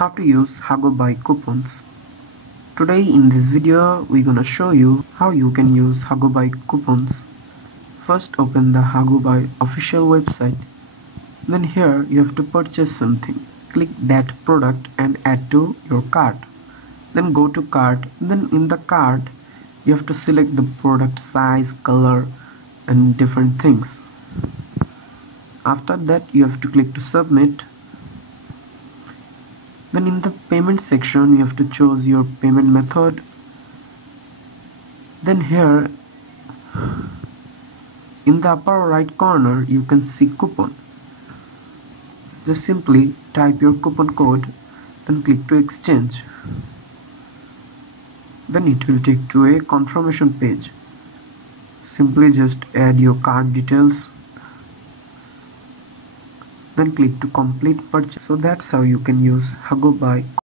How to use Hagobuy coupons. Today in this video we're gonna show you how you can use Hagobuy coupons. First open the Hagobuy official website. Then here you have to purchase something. Click that product and add to your cart. Then go to cart. Then in the cart you have to select the product size, color and different things. After that you have to click to submit. Then in the payment section you have to choose your payment method. Then here in the upper right corner you can see coupon. Just simply type your coupon code, then click to exchange. Then it will take to a confirmation page. Simply just add your card details, then click to complete purchase. So that's how you can use Hagobuy.